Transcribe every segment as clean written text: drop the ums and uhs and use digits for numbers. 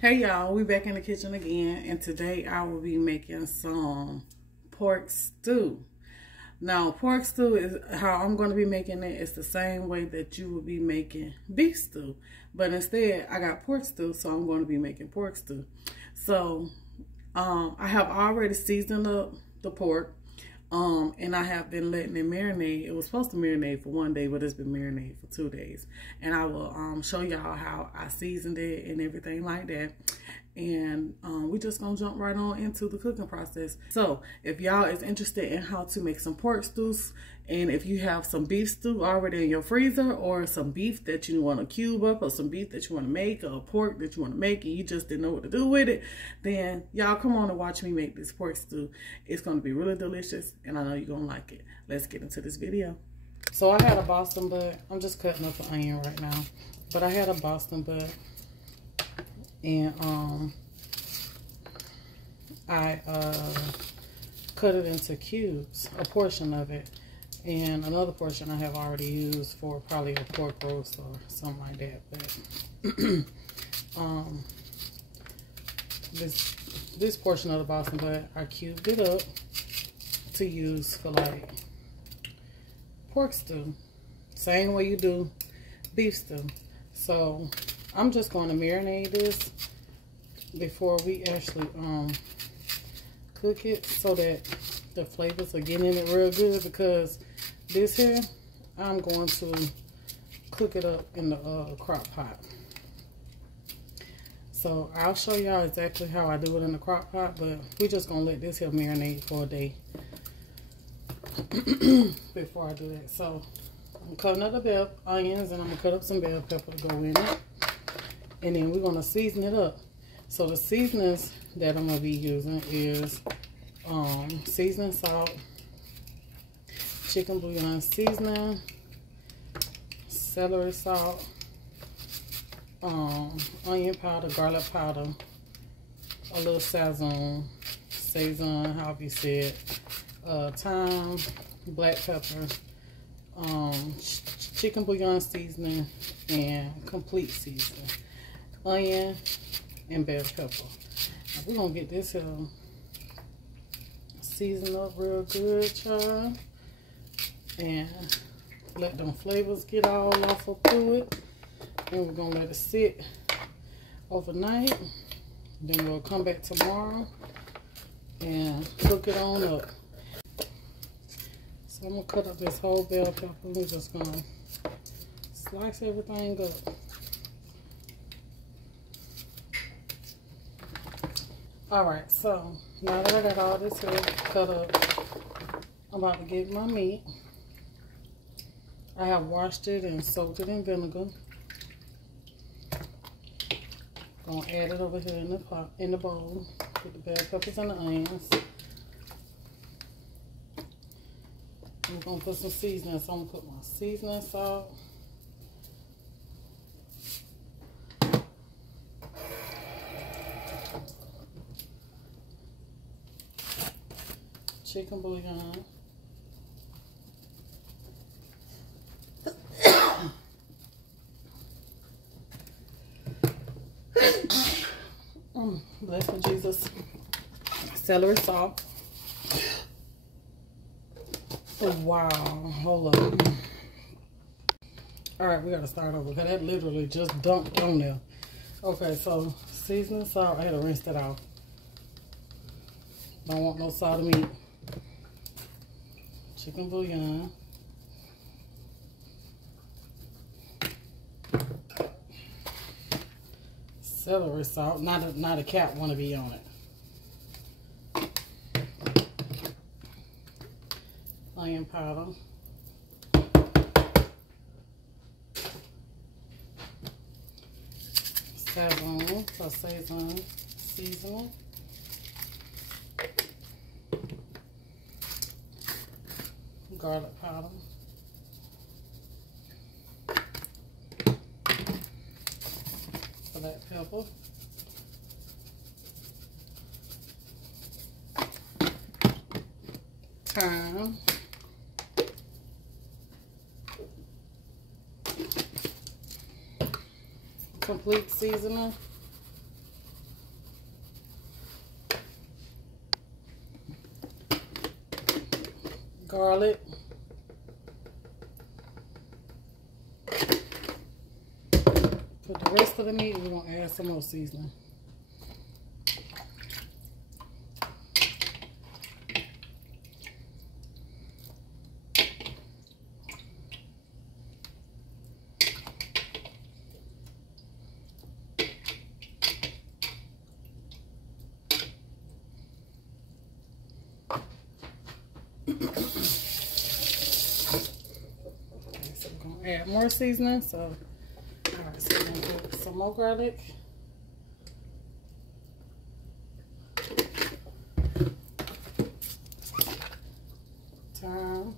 Hey y'all, we back in the kitchen again, and today I will be making some pork stew. Now, pork stew is how I'm going to be making it. It's the same way that you would be making beef stew, but instead I got pork stew, so I'm going to be making pork stew. So I have already seasoned up the pork, and I have been letting it marinate. It was supposed to marinate for 1 day, but it's been marinated for 2 days. And I will show y'all how I seasoned it and everything like that. And we just gonna jump right on into the cooking process. So if y'all is interested in how to make some pork stews, and if you have some beef stew already in your freezer, or some beef that you want to cube up, or some beef that you want to make, or pork that you want to make and you just didn't know what to do with it, then y'all come on and watch me make this pork stew. It's gonna be really delicious, and I know you're gonna like it. Let's get into this video. So I had a Boston butt. I'm just cutting up an onion right now, but I had a Boston butt. And I cut it into cubes, a portion of it, and another portion I have already used for probably a pork roast or something like that. But this portion of the Boston butt, I cubed it up to use for like pork stew, same way you do beef stew. So I'm just going to marinate this before we actually cook it, so that the flavors are getting in it real good, because this here, I'm going to cook it up in the crock pot. So I'll show y'all exactly how I do it in the crock pot, but we're just going to let this here marinate for a day before I do that. So I'm cutting up the bell onions, and I'm going to cut up some bell pepper to go in it. And then we're going to season it up. So the seasonings that I'm going to be using is seasoning salt, chicken bouillon seasoning, celery salt, onion powder, garlic powder, a little sazon, however you say it, thyme, black pepper, chicken bouillon seasoning, and complete seasoning, onion, and bell pepper. Now we're gonna get this here seasoned up real good, child, and let them flavors get all off up through it. Then we're gonna let it sit overnight. Then we'll come back tomorrow and cook it on up. So I'm gonna cut up this whole bell pepper. We're just gonna slice everything up. Alright, so now that I got all this here cut up, I'm about to get my meat. I have washed it and soaked it in vinegar. Gonna add it over here in the pot, in the bowl, with the bell peppers and the onions. I'm gonna put some seasoning, so I'm gonna put my seasoning salt, chicken bouillon, bless me Jesus, celery salt. Oh, wow, hold up. Alright, we gotta start over, because that literally just dumped on there. Okay, so seasoning salt, I had to rinse that out. Don't want no salt meat. Chicken bouillon. Celery salt, not a cap wanna be on it. Onion powder. Sazon seasoning. Garlic powder. Black pepper. Thyme. Complete seasoning. garlic. For the rest of the meat, we're going to add some more seasoning. So we're going to add more seasoning. So, alright, so we're going to put some more garlic. Thyme.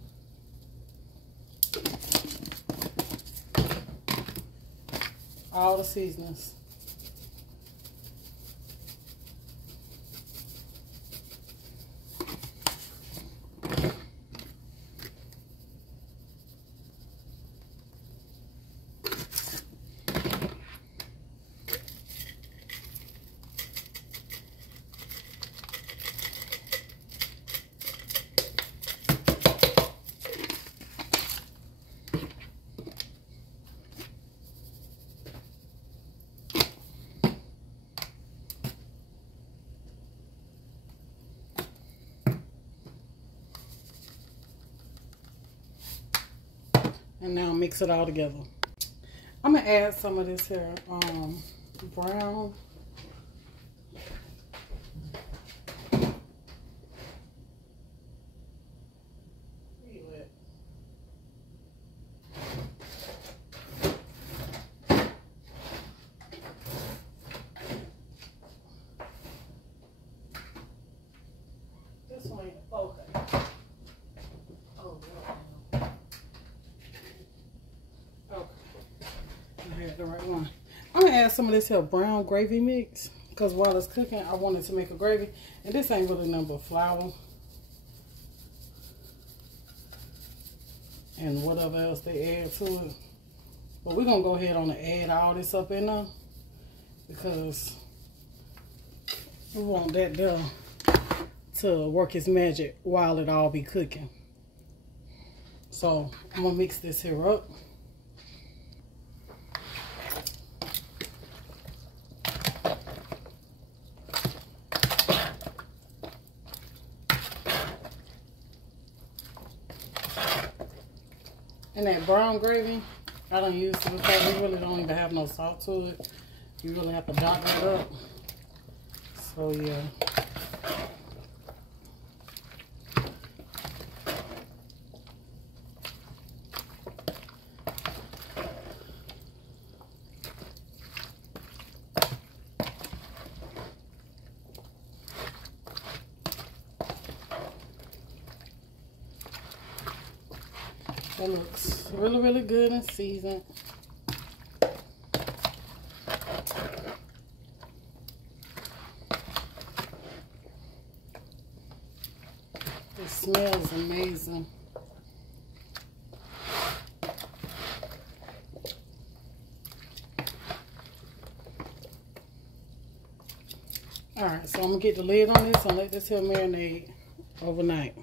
All the seasonings. And now mix it all together. I'm gonna add some of this here brown. This one ain't okay. Oh, yeah. Okay. I had the right one. I'm gonna add some of this here brown gravy mix because while it's cooking, I wanted to make a gravy, and this ain't really nothing but flour and whatever else they add to it. But we're gonna go ahead on and add all this up in there because we want that there to work its magic while it all be cooking. So I'm gonna mix this here up. And that brown gravy, I don't use it because we really don't even have no salt to it. You really have to dot it up. So yeah. It looks really, really good and seasoned. It smells amazing. Alright, so I'm going to get the lid on this and let this here marinate overnight.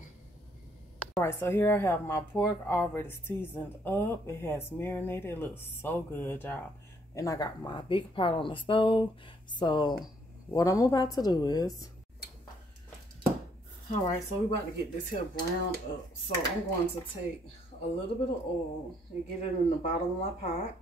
Alright, so here I have my pork already seasoned up. It has marinated. It looks so good, y'all. And I got my big pot on the stove. So what I'm about to do is, alright, so we're about to get this here browned up. So I'm going to take a little bit of oil and get it in the bottom of my pot.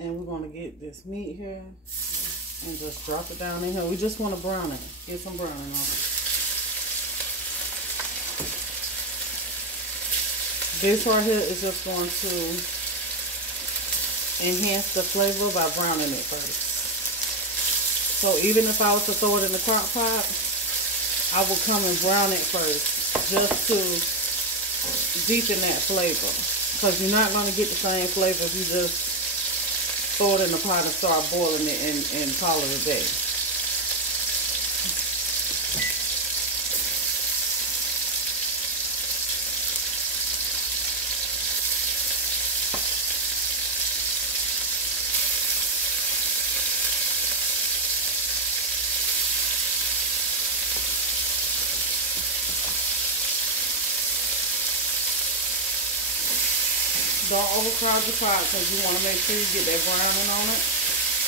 And we're going to get this meat here and just drop it down in here. We just want to brown it. Get some browning on it. This right here is just going to enhance the flavor by browning it first. So even if I was to throw it in the crock pot, I will come and brown it first just to deepen that flavor. Because you're not going to get the same flavor if you just throw it in the pot and start boiling it and call it a day. Don't overcrowd your pot because you want to make sure you get that browning on it.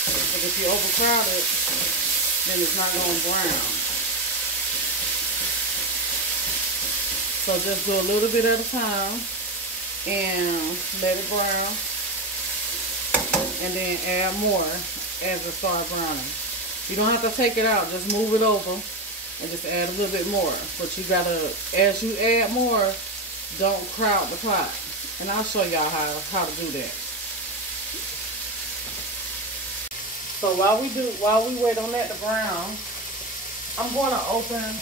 Because if you overcrowd it, then it's not going to brown. So just do a little bit at a time and let it brown. And then add more as it starts browning. You don't have to take it out, just move it over and just add a little bit more. But you gotta, as you add more, don't crowd the pot. And I'll show y'all how to do that. So while we wait on that to brown, I'm gonna open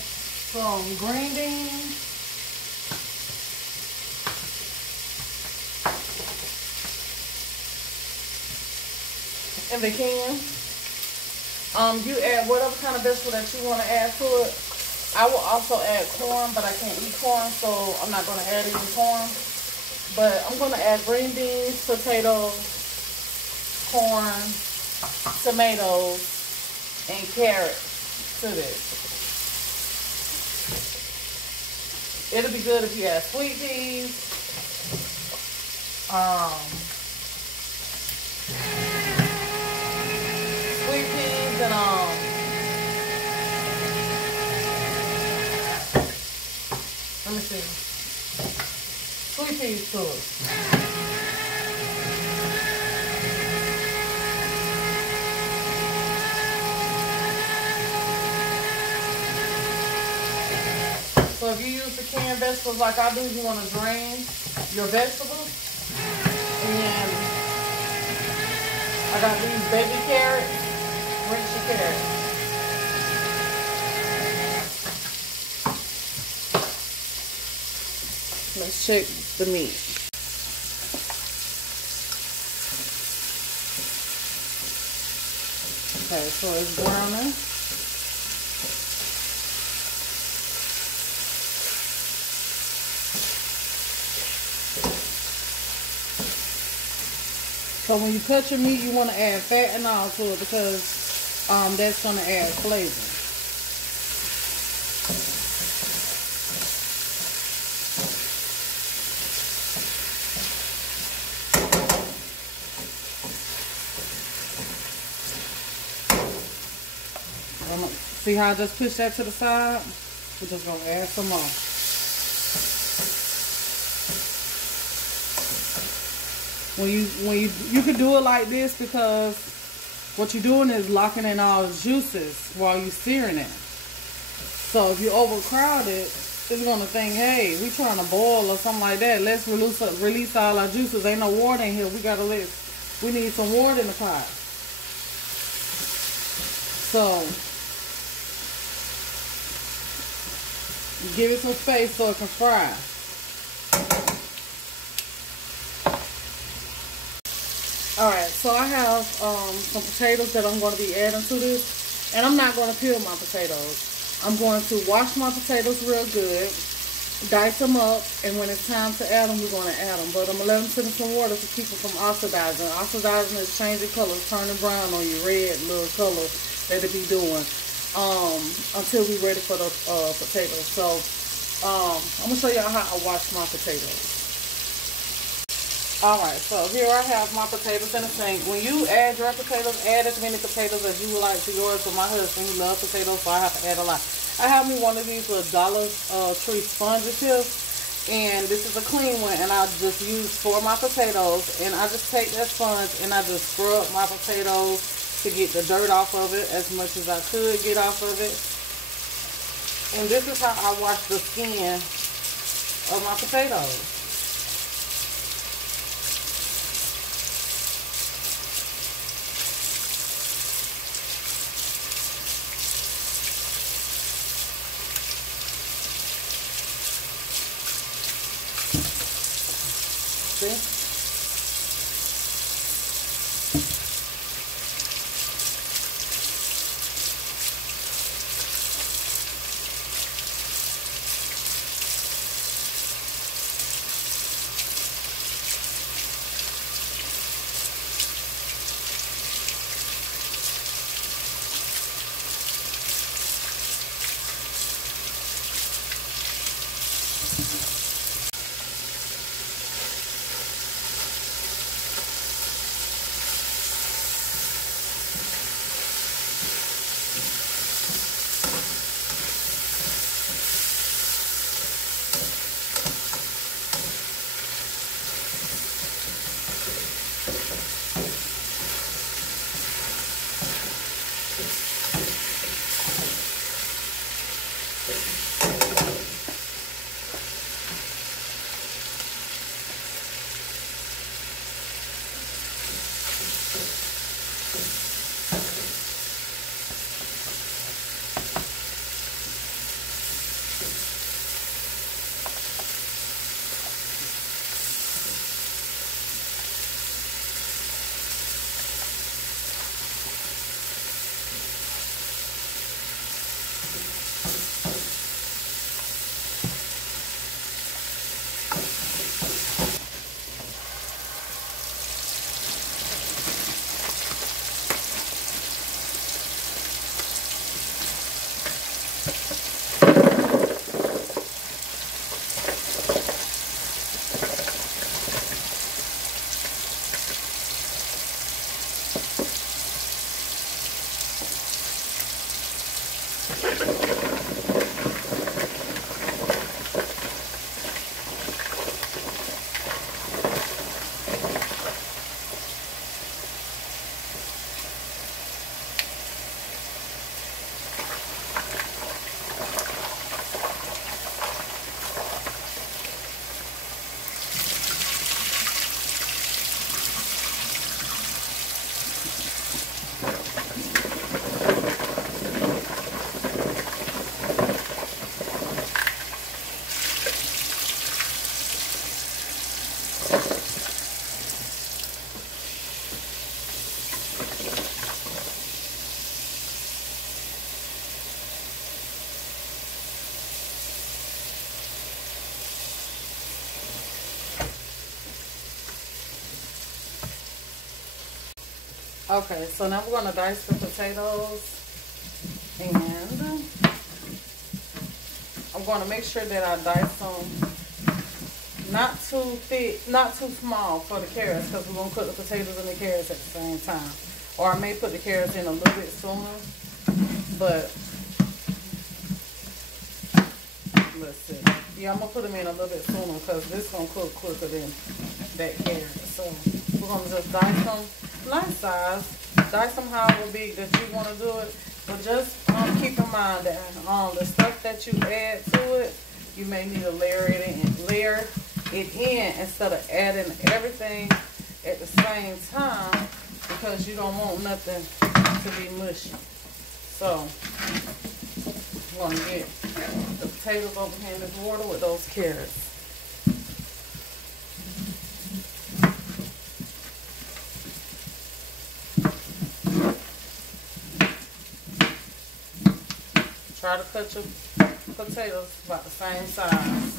some green beans. In the can. You add whatever kind of vegetable that you want to add to it. I will also add corn, but I can't eat corn, so I'm not going to add any corn. But I'm going to add green beans, potatoes, corn, tomatoes, and carrots to this. It'll be good if you add sweet peas. Sweet peas and let me see. Sweet peas to it. So if you use the canned vegetables like I do, you want to drain your vegetables. And I got these baby carrots. Rinse your carrots. Let's check the meat. Okay, so it's browning. So when you cut your meat, you want to add fat and all to it because that's going to add flavor. See how I just pushed that to the side? We're just going to add some more. You can do it like this because what you're doing is locking in all the juices while you're searing it. So if you overcrowd it, it's gonna think, hey, we trying to boil or something like that. Let's release all our juices. Ain't no water in here. We need some water in the pot. So give it some space so it can fry. Alright, so I have some potatoes that I'm going to be adding to this. And I'm not going to peel my potatoes. I'm going to wash my potatoes real good, dice them up, and when it's time to add them, we're going to add them. But I'm going to let them sit in some water to keep them from oxidizing. Oxidizing is changing colors, turning brown on you, red little color that it be doing until we're ready for the potatoes. So I'm going to show y'all how I wash my potatoes. Alright, so here I have my potatoes in the sink. When you add your potatoes, add as many potatoes as you would like to yours. For my husband, he loves potatoes, so I have to add a lot. I have me one of these little Dollar Tree sponges here. And this is a clean one, and I just use for my potatoes. And I just take that sponge and I just scrub my potatoes to get the dirt off of it as much as I could get off of it. And this is how I wash the skin of my potatoes. See? Okay, so now we're gonna dice the potatoes, and I'm gonna make sure that I dice them not too thick, not too small for the carrots, because we're gonna cook the potatoes and the carrots at the same time. Or I may put the carrots in a little bit sooner, but let's see. Yeah, I'm gonna put them in a little bit sooner because this is gonna cook quicker than that carrot. So we're gonna just dice them nice size. Dice them however big that you want to do it. But just keep in mind that the stuff that you add to it, you may need to layer it in instead of adding everything at the same time, because you don't want nothing to be mushy. So I'm gonna get the potatoes over here in this water with those carrots. Try to cut your potatoes about the same size.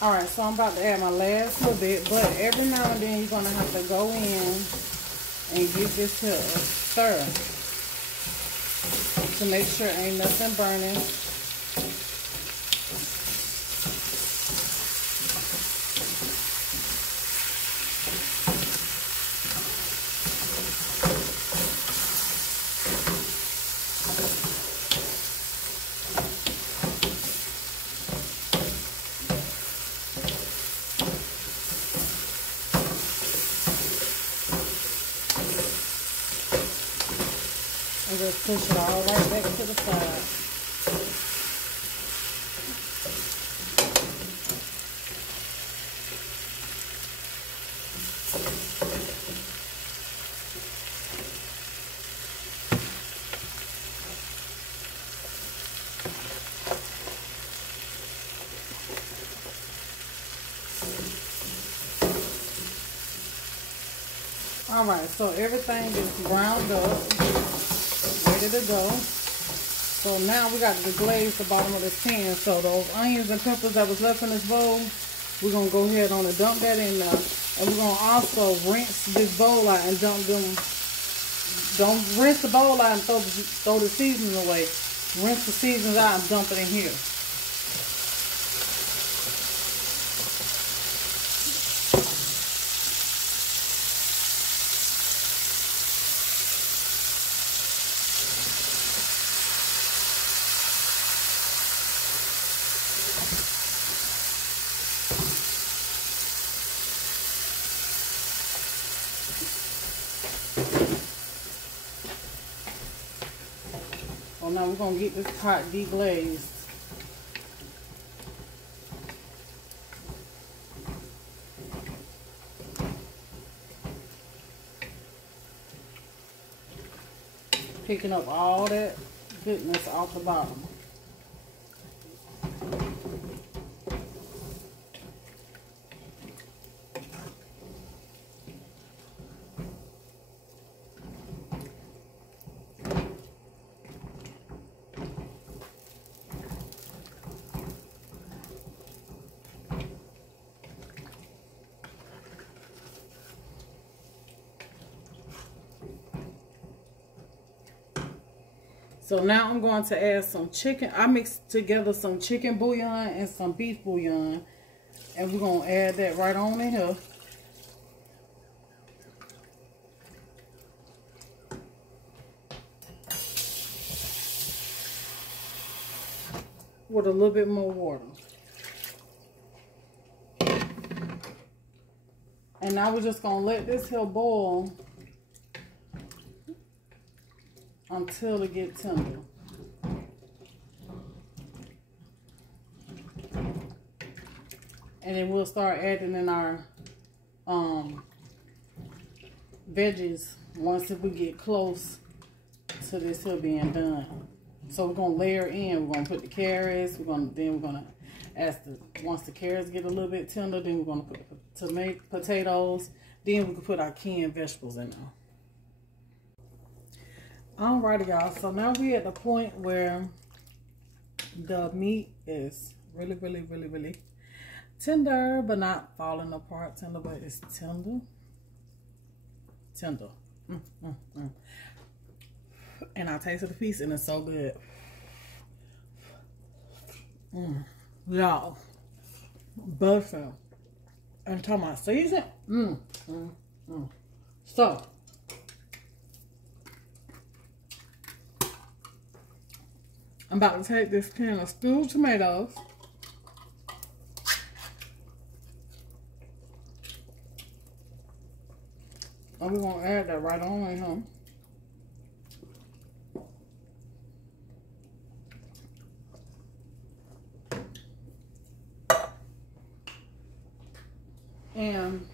Alright, so I'm about to add my last little bit, but every now and then you're going to have to go in and give this a stir to make sure ain't nothing burning. And just push it all right back to the side. Alright, so everything is ground up, ready to go. So now we got to deglaze the bottom of this pan. So those onions and peppers that was left in this bowl, we're going to go ahead on and dump that in there. And we're going to also rinse this bowl out and dump them. Don't rinse the bowl out and throw the seasoning away. Rinse the seasonings out and dump it in here. So now we're going to get this pot deglazed. Picking up all that goodness off the bottom. So now I'm going to add some chicken. I mixed together some chicken bouillon and some beef bouillon. And we're going to add that right on in here. With a little bit more water. And now we're just going to let this here boil until it gets tender. And then we'll start adding in our veggies once we get close to this here being done. So we're gonna layer in. We're gonna put the carrots. Then we're gonna once the carrots get a little bit tender, then we're gonna put potatoes. Then we can put our canned vegetables in there. Alrighty, y'all. So now we're at the point where the meat is really tender, but not falling apart tender, but it's tender. And I tasted the piece and it's so good. Y'all, butter and talking about season. So I'm about to take this can of stewed tomatoes and we're going to add that right on in here. And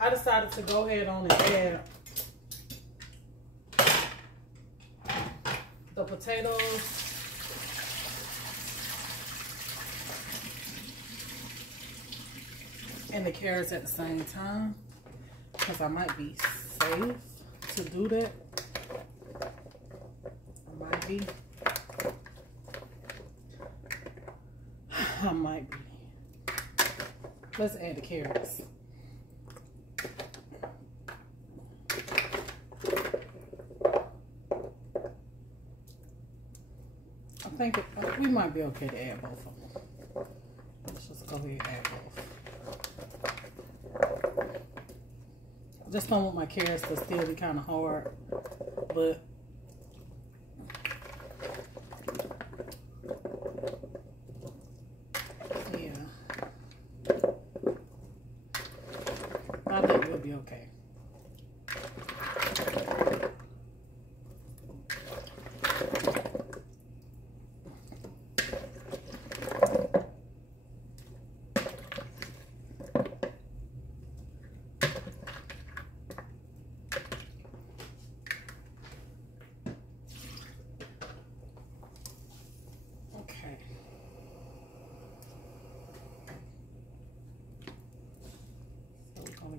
I decided to go ahead on and add the potatoes and the carrots at the same time because I might be safe to do that. I might be. Let's add the carrots. I think we might be okay to add both of them. Let's just go ahead and add both. I just don't want my carrots to still be kind of hard, but yeah, I think we'll be okay.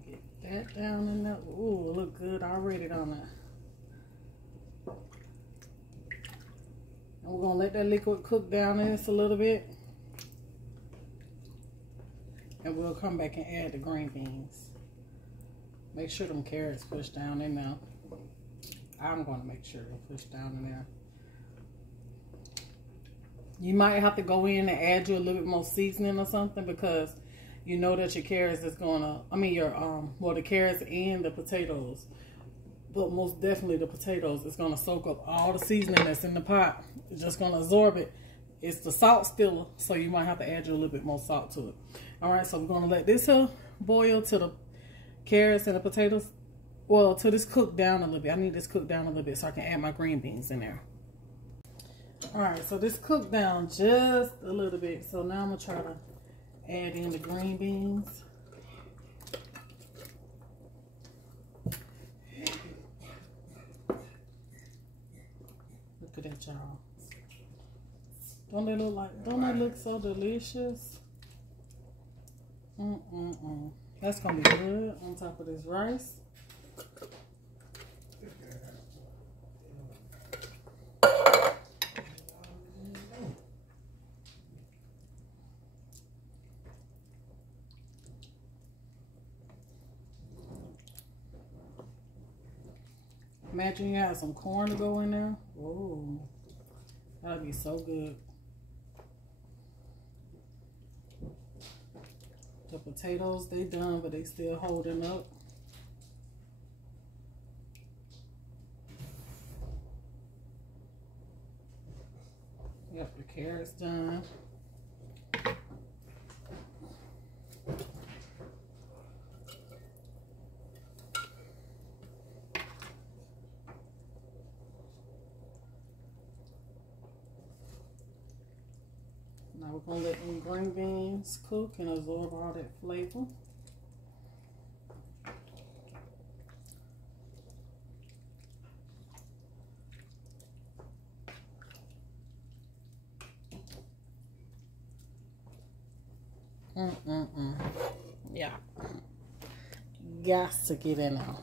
Get that down in there. Ooh, it look good already on that. And we're gonna let that liquid cook down in this a little bit. And we'll come back and add the green beans. Make sure them carrots push down in there. I'm gonna make sure they push down in there. You might have to go in and add you a little bit more seasoning or something, because you know that your carrots is gonna, well, the carrots and the potatoes, but most definitely the potatoes is gonna soak up all the seasoning that's in the pot. It's just gonna absorb it. It's the salt stiller, so you might have to add you a little bit more salt to it. All right, so we're gonna let this here boil to the carrots and the potatoes. Well, till this cook down a little bit. I need this cooked down a little bit so I can add my green beans in there. All right, so this cooked down just a little bit. So now I'm gonna try to add in the green beans. Look at that, y'all. Don't they look so delicious? That's gonna be good on top of this rice. Imagine you have some corn to go in there. Whoa, that'd be so good. The potatoes, they done, but they still holding up. Yep, the carrots done. Now we're gonna let them green beans cook and absorb all that flavor. Yeah. Got to get in there.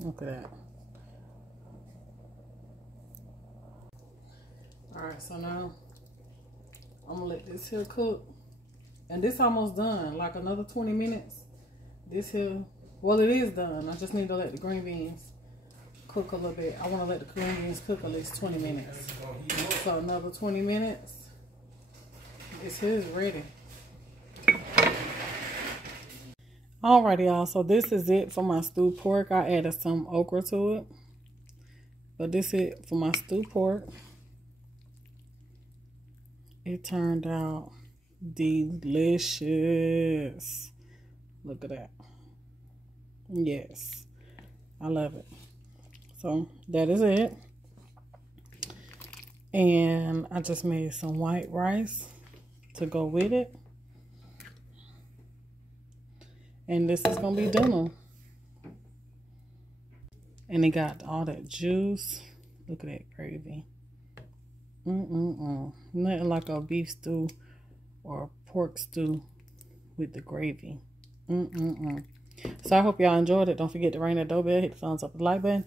Look at that. Alright, so now I'm gonna let this here cook. And this almost done. Like another 20 minutes. This here, well, it is done. I just need to let the green beans cook a little bit. I want to let the green beans cook at least 20 minutes. So another 20 minutes. This here is ready. Alrighty, y'all. So this is it for my stewed pork. I added some okra to it. But this is it for my stewed pork. It turned out delicious. Look at that. Yes. I love it. So that is it. And I just made some white rice to go with it. And this is going to be dinner. And it got all that juice. Look at that gravy. Nothing like a beef stew or a pork stew with the gravy. So I hope y'all enjoyed it. Don't forget to ring that doorbell, hit the thumbs up, the like button.